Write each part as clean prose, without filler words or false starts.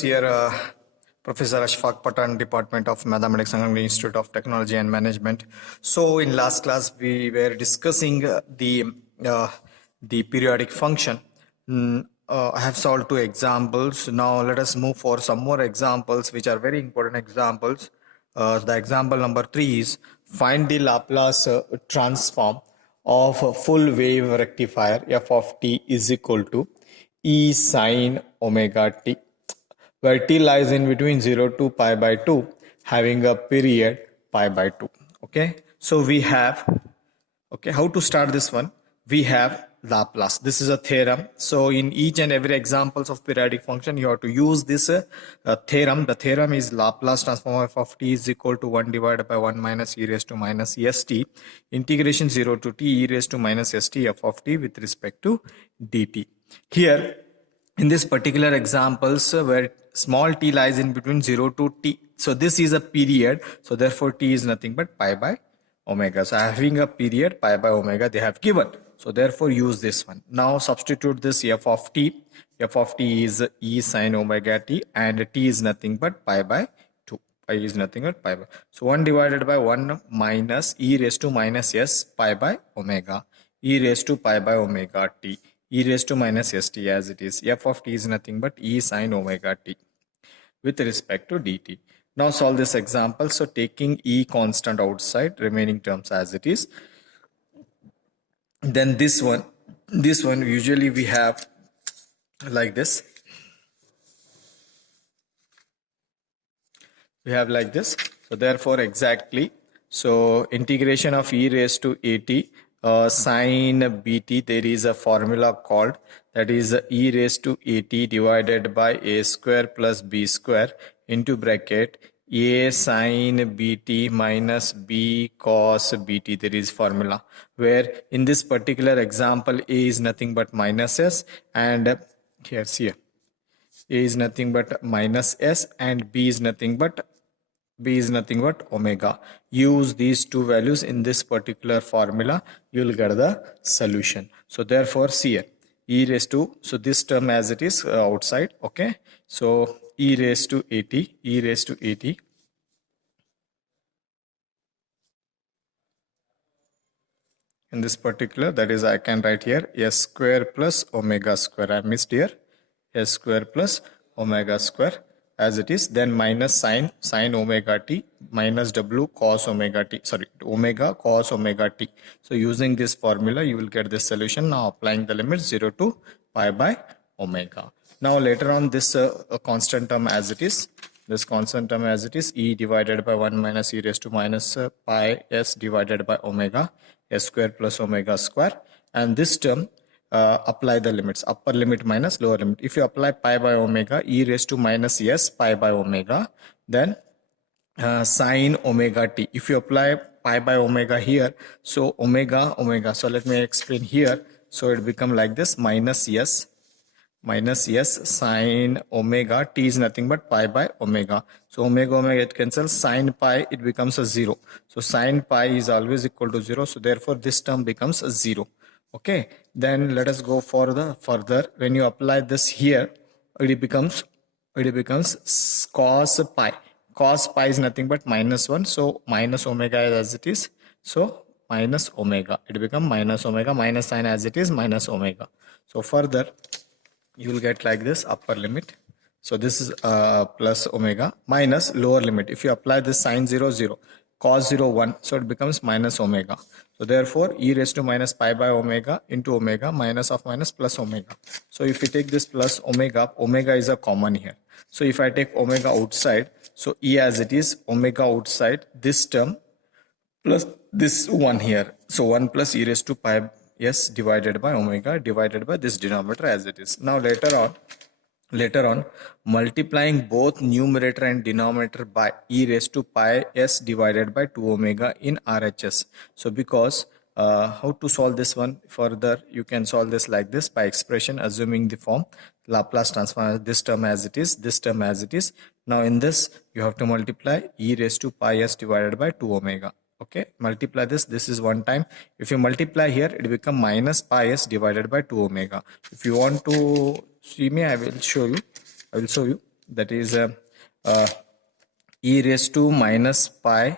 students, here Professor Ashfaq Patan, Department of Mathematics, Angli Institute of Technology and Management. So in last class we were discussing the periodic function. I have solved 2 examples. Now let us move for some more examples which are very important examples. The example number 3 is find the Laplace transform of a full wave rectifier f of t is equal to e sine omega t, where t lies in between 0 to pi by 2, having a period pi by 2. Okay, so we have, okay, how to start this one? We have Laplace. This is a theorem. So in each and every examples of periodic function, you have to use this theorem. The theorem is Laplace transform of t is equal to 1 divided by 1 minus e raised to minus st integration 0 to t e raised to minus st f of t with respect to dt. Here, in this particular examples where small t lies in between 0 to t, so this is a period, so therefore t is nothing but pi by omega. So having a period pi by omega they have given, so therefore use this one. Now substitute this f of t. F of t is e sine omega t, and t is nothing but pi by 2. Pi is nothing but pi by. So 1 divided by 1 minus e raised to minus s pi by omega, e raised to pi by omega t, e raised to minus st as it is. F of t is nothing but e sine omega t with respect to dt. Now solve this example. So taking e constant outside, remaining terms as it is. Then this one usually we have like this. We have like this. So therefore exactly, so integration of e raised to at sine bt, there is a formula called, that is e raised to at divided by a square plus b square into bracket a sine bt minus b cos bt. There is formula where in this particular example a is nothing but minus s, and here see, a is nothing but minus s and b is nothing but omega. Use these two values in this particular formula, you will get the solution. So therefore see here, e raised to, so this term as it is outside. Okay, so e raised to at, in this particular, that is I can write here s square plus omega square. I missed here s square plus omega square as it is, then minus sine omega t minus w cos omega t, sorry, omega cos omega t. So using this formula you will get this solution. Now applying the limits 0 to pi by omega. Now later on this constant term as it is, this constant term as it is, e divided by 1 minus e raised to minus pi s divided by omega s square plus omega square, and this term apply the limits, upper limit minus lower limit. If you apply pi by omega e raised to minus s pi by omega, then sine omega t. If you apply pi by omega here, so omega, so let me explain here. So it become like this, minus s sine omega t is nothing but pi by omega. So omega it cancels, sine pi it becomes a 0. So sine pi is always equal to 0. So therefore this term becomes a 0. Okay, then let us go for the further. When you apply this here, it becomes cos pi. Cos pi is nothing but minus 1. So minus omega as it is. So minus omega. It becomes minus omega, minus sign as it is, minus omega. So further you will get like this, upper limit. So this is plus omega minus lower limit. If you apply this sine 0 0, cos 0 1, so it becomes minus omega. So therefore e raised to minus pi by omega into omega, minus of minus plus omega. So if you take this plus omega, omega is a common here. So if I take omega outside, so e as it is, omega outside, this term plus this one here. So 1 plus e raised to pi s divided by omega divided by this denominator as it is. Now later on multiplying both numerator and denominator by e raised to pi s divided by 2 omega in RHS. So because how to solve this one further, you can solve this like this by expression, assuming the form Laplace transform this term as it is, this term as it is. Now in this you have to multiply e raised to pi s divided by 2 omega. Okay, multiply this is one time. If you multiply here, it become minus pi s divided by 2 omega. If you want to see me, I will show you. that is uh, e raised to minus pi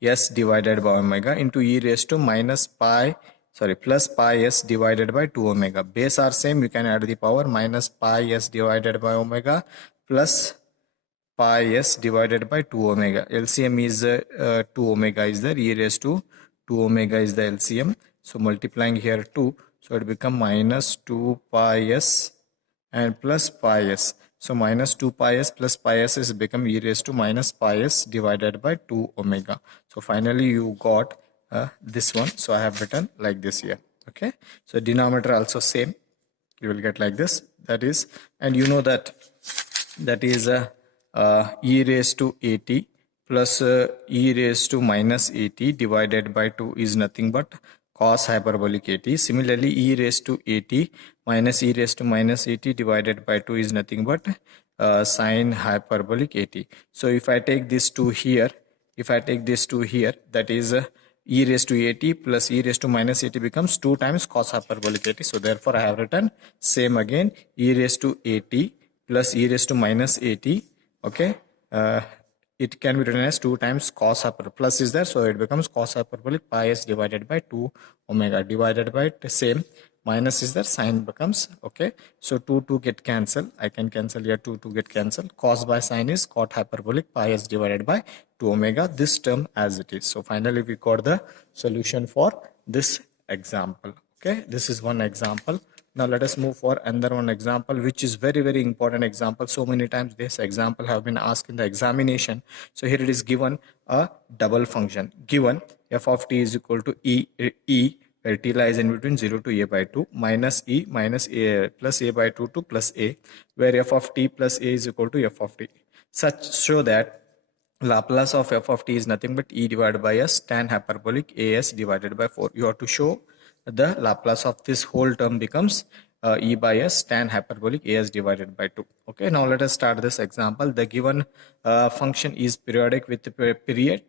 s divided by omega into e raised to minus pi, sorry, plus pi s divided by 2 omega. Base are same, you can add the power, minus pi s divided by omega plus pi s divided by 2 omega. LCM is 2 omega is there, e raised to 2 omega is the LCM. So multiplying here 2, so it become minus 2 pi s and plus pi s. So minus 2 pi s plus pi s is become e raised to minus pi s divided by 2 omega. So finally you got this one. So I have written like this here. Okay. So denominator also same. You will get like this. That is, and you know that is e raised to 80 plus e raised to minus 80 divided by 2 is nothing but cos hyperbolic 80. Similarly, e raised to 80 minus e raised to minus 80 divided by 2 is nothing but sine hyperbolic 80. So if I take this 2 here, that is e raised to 80 plus e raised to minus 80 becomes 2 times cos hyperbolic 80. So therefore I have written same again, e raised to 80 plus e raised to minus 80. Okay, it can be written as 2 times cos hyperbolic, plus is there, so it becomes cos hyperbolic pi s divided by 2 omega divided by the same, minus is there, sine becomes, okay, so 2 get cancelled, I can cancel here, 2 get cancelled, cos by sine is cot hyperbolic pi s divided by 2 omega, this term as it is. So finally we got the solution for this example. Okay, this is one example. Now let us move for another one example, which is very important example. So many times this example have been asked in the examination. So here it is given a double function, given f of t is equal to e where t lies in between 0 to a by 2 minus e minus a plus a by 2 to plus a, where f of t plus a is equal to f of t, such so that Laplace of f of t is nothing but e divided by s tan hyperbolic as divided by 4. You have to show the Laplace of this whole term becomes e by s tan hyperbolic as divided by 2. Okay, now let us start this example. The given function is periodic with the period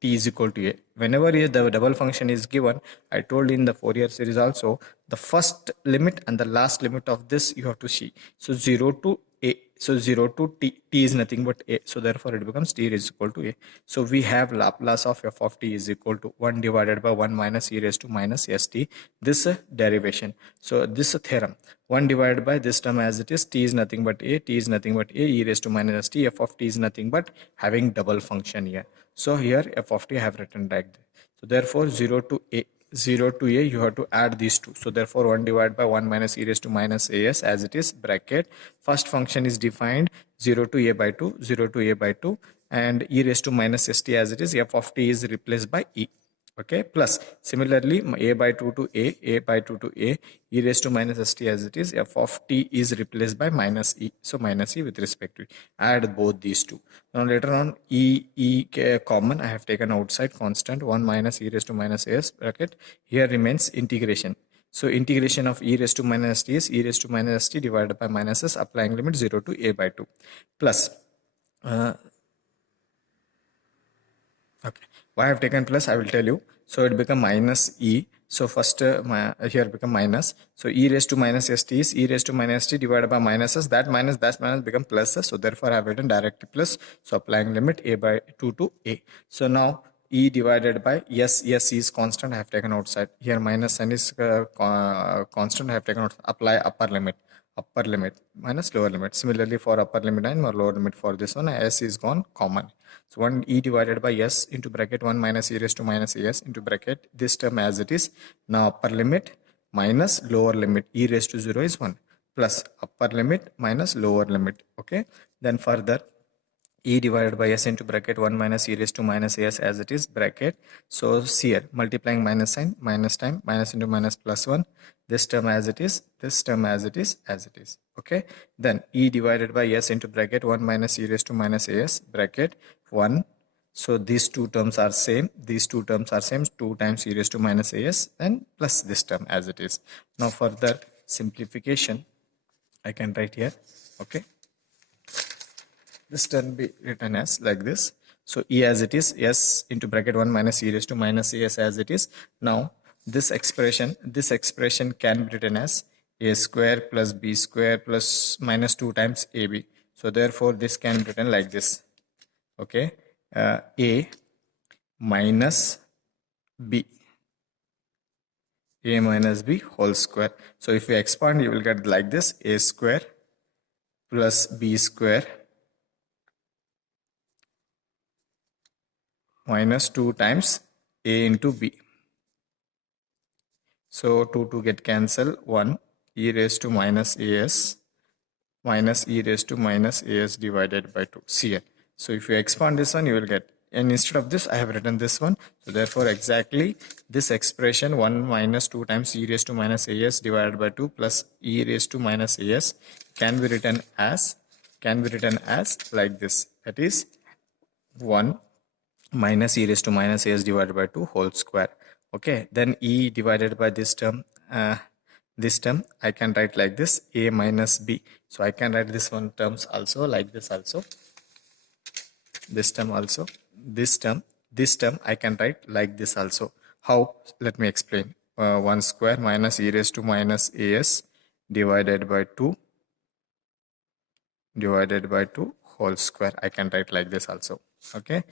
t is equal to a. Whenever the double function is given, I told in the Fourier series also, the first limit and the last limit of this you have to see. So 0 to a, so 0 to t is nothing but a, so therefore it becomes t is equal to a. So we have Laplace of f of t is equal to 1 divided by 1 minus e raised to minus st, this derivation. So this theorem, 1 divided by this term as it is, t is nothing but a, t is nothing but a, e raised to minus st, f of t is nothing but having double function here. So here f of t I have written like this. So therefore 0 to a you have to add these two. So therefore 1 divided by 1 minus e raised to minus as it is, bracket, first function is defined 0 to a by 2, 0 to a by 2, and e raised to minus st as it is, f of t is replaced by e. Okay, plus similarly a by 2 to a by 2 to a, e raised to minus st as it is, f of t is replaced by minus e, so minus e with respect to it. Add both these two. Now later on e common I have taken outside, constant 1 minus e raised to minus as bracket, here remains integration. So integration of e raised to minus t is e raised to minus t divided by minus s, applying limit 0 to a by 2, plus okay, why I have taken plus I will tell you. So it become minus e. So first here become minus. So e raised to minus st is e raised to minus t divided by minus s. That minus become plus s. So therefore I have written directly plus. So applying limit a by 2 to a. So now e divided by s is constant. I have taken outside. Here minus sign is constant. I have taken out. Apply upper limit minus lower limit. Similarly for upper limit and lower limit for this one, s is gone common. So 1 e divided by s into bracket 1 minus e raised to minus as into bracket this term as it is. Now upper limit minus lower limit, e raised to 0 is 1, plus upper limit minus lower limit. Okay, then further e divided by s into bracket 1 minus e raised to minus as it is, bracket. So here multiplying minus sign, minus time, minus into minus plus 1, this term as it is, this term as it is, as it is. Okay, then e divided by s into bracket 1 minus e raised to minus as bracket 1. So these two terms are same, 2 times e raised to minus as and plus this term as it is. Now further simplification I can write here. Okay, this can be written as like this. So e as it is, s into bracket 1 minus e raised to minus as it is. Now this expression can be written as a square plus b square plus minus 2 times ab. So therefore this can be written like this. Okay, a minus b, a minus b whole square. So if you expand, you will get like this: a square plus b square minus 2 times a into b. So 2 get cancelled, 1 e raised to minus as minus e raised to minus as divided by 2 cn. So if you expand this one, you will get, and instead of this I have written this one. So therefore exactly this expression 1 minus 2 times e raised to minus as divided by 2 plus e raised to minus as can be written as like this, that is 1 minus e raised to minus as divided by 2 whole square. Okay, then e divided by this term I can write like this, a minus b. So I can write this one terms also like this also, this term also, this term I can write like this also. How? Let me explain. 1 square minus e raised to minus as divided by 2 whole square, I can write like this also. Okay,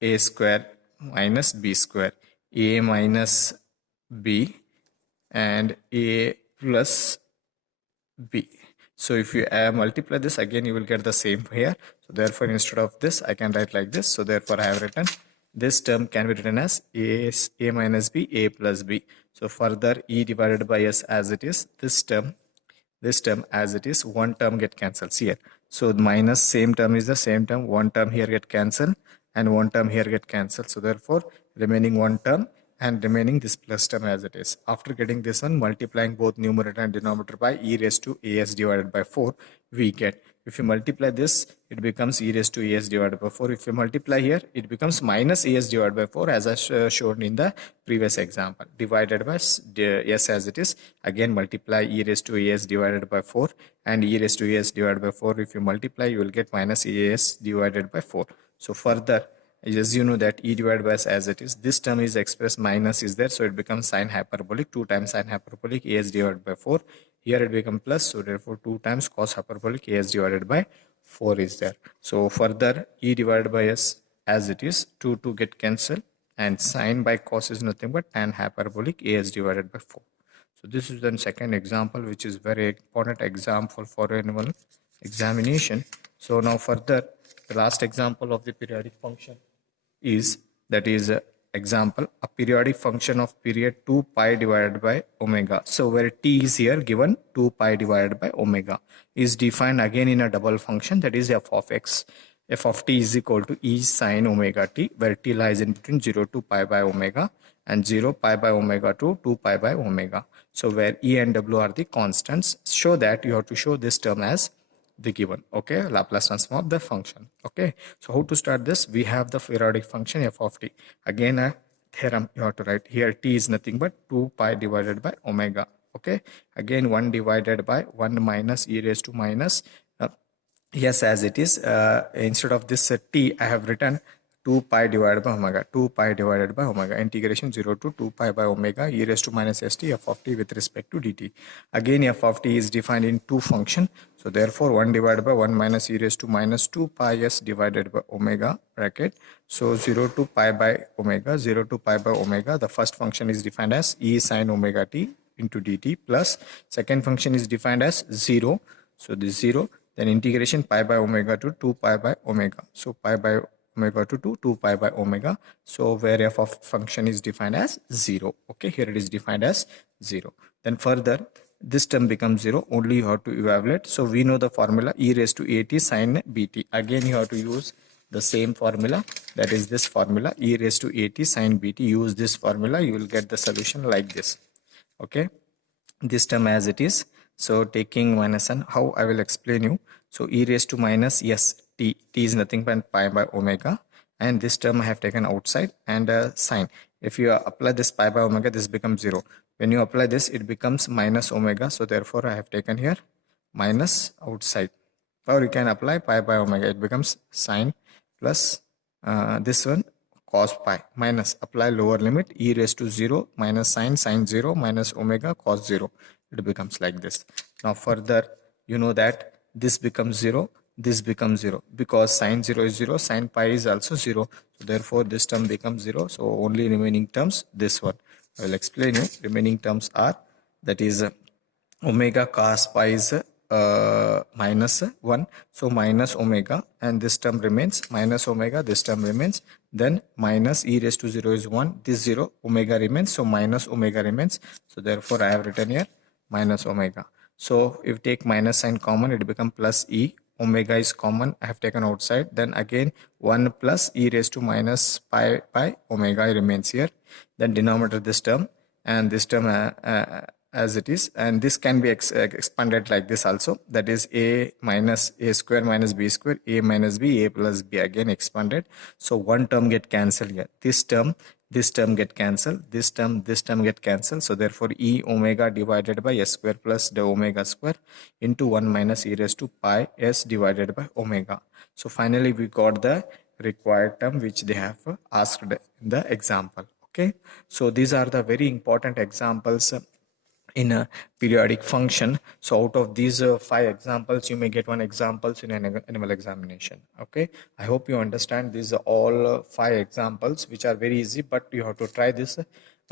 a square minus b square, a minus b and a plus b. So if you multiply this again, you will get the same here. So therefore instead of this I can write like this. So therefore I have written this term can be written as a minus b, a plus b. So further e divided by s as it is, this term as it is, one term get cancels here. So minus same term is the same term, one term here get cancelled and one term here get cancelled. So therefore remaining one term and remaining this plus term as it is. After getting this one, multiplying both numerator and denominator by e raised to as divided by 4, we get, if you multiply this, it becomes e raised to as divided by 4. If you multiply here, it becomes minus as divided by 4 as I showed in the previous example. Divided by s as it is. Again multiply e raised to as divided by 4 and e raised to as divided by 4. If you multiply, you will get minus as divided by 4. So further, as you know that e divided by s as it is, this term is expressed minus is there, so it becomes sine hyperbolic, 2 times sine hyperbolic as divided by 4. Here it becomes plus, so therefore 2 times cos hyperbolic as divided by 4 is there. So further e divided by s as it is, 2 get cancelled and sine by cos is nothing but tan hyperbolic as divided by 4. So this is the second example, which is very important example for annual examination. So now further, the last example of the periodic function is, that is example, a periodic function of period 2 pi divided by omega. So where t is here given 2 pi divided by omega is defined again in a double function, that is f of x. F of t is equal to e sine omega t, where t lies in between 0 to pi by omega and 0 pi by omega to 2 pi by omega. So where e and w are the constants, show that you have to show this term as the given, okay, Laplace transform of the function. Okay, so how to start this? We have the periodic function f of t. Again a theorem you have to write here. T is nothing but 2 pi divided by omega. Okay, again 1 divided by 1 minus e raised to minus yes as it is. Instead of this t, I have written 2 pi divided by omega, 2 pi divided by omega, integration 0 to 2 pi by omega e raised to minus st f of t with respect to dt. Again f of t is defined in two function. So therefore 1 divided by 1 minus e raised to minus 2 pi s divided by omega bracket. So 0 to pi by omega, 0 to pi by omega, the first function is defined as e sine omega t into dt, plus second function is defined as 0. So this 0, then integration pi by omega to 2 pi by omega. So pi by omega to 2 pi by omega. So where f of function is defined as 0. Okay, here it is defined as 0. Then further this term becomes 0, only you have to evaluate. So we know the formula e raised to at sine bt. Again you have to use the same formula, that is this formula e raised to at sine bt. Use this formula, you will get the solution like this. Okay, this term as it is. So taking minus n, how I will explain you. So e raised to minus yes t is nothing but pi by omega, and this term I have taken outside, and sine. If you apply this pi by omega, this becomes 0. When you apply this, it becomes minus omega. So therefore I have taken here minus outside. Or you can apply pi by omega, it becomes sine plus this one cos pi, minus apply lower limit e raised to 0 minus sine 0 minus omega cos 0. It becomes like this. Now further, you know that this becomes 0, this becomes 0 because sine 0 is 0, sine pi is also 0. So therefore this term becomes 0. So only remaining terms this one. I will explain you. Remaining terms are, that is omega cos pi is minus 1, so minus omega, and this term remains, minus omega, this term remains, then minus e raised to 0 is 1, this 0, omega remains, so minus omega remains. So therefore I have written here minus omega. So if take minus sign common, it become plus e, omega is common, I have taken outside, then again 1 plus e raised to minus pi omega remains here, then denominator this term and this term as it is, and this can be expanded like this also, that is a minus a square minus b square, a minus b, a plus b, again expanded. So one term get cancelled here, this term get cancelled, this term get cancelled. So therefore e omega divided by s square plus the omega square into 1 minus e raised to pi s divided by omega. So finally we got the required term which they have asked in the example. Okay, so these are the very important examples in a periodic function. So out of these 5 examples, you may get 1 examples in an annual examination. Okay, I hope you understand these are all 5 examples which are very easy, but you have to try this.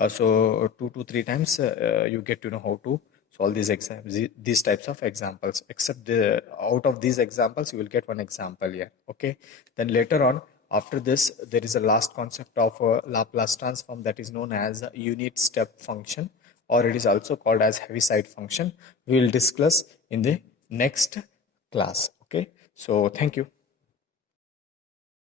So 2 to 3 times you get to know how to solve these exams, these types of examples. Except out of these examples, you will get 1 example here. Okay, then later on, after this, there is a last concept of Laplace transform, that is known as unit step function, or it is also called as Heaviside function. We will discuss in the next class. Okay, so thank you.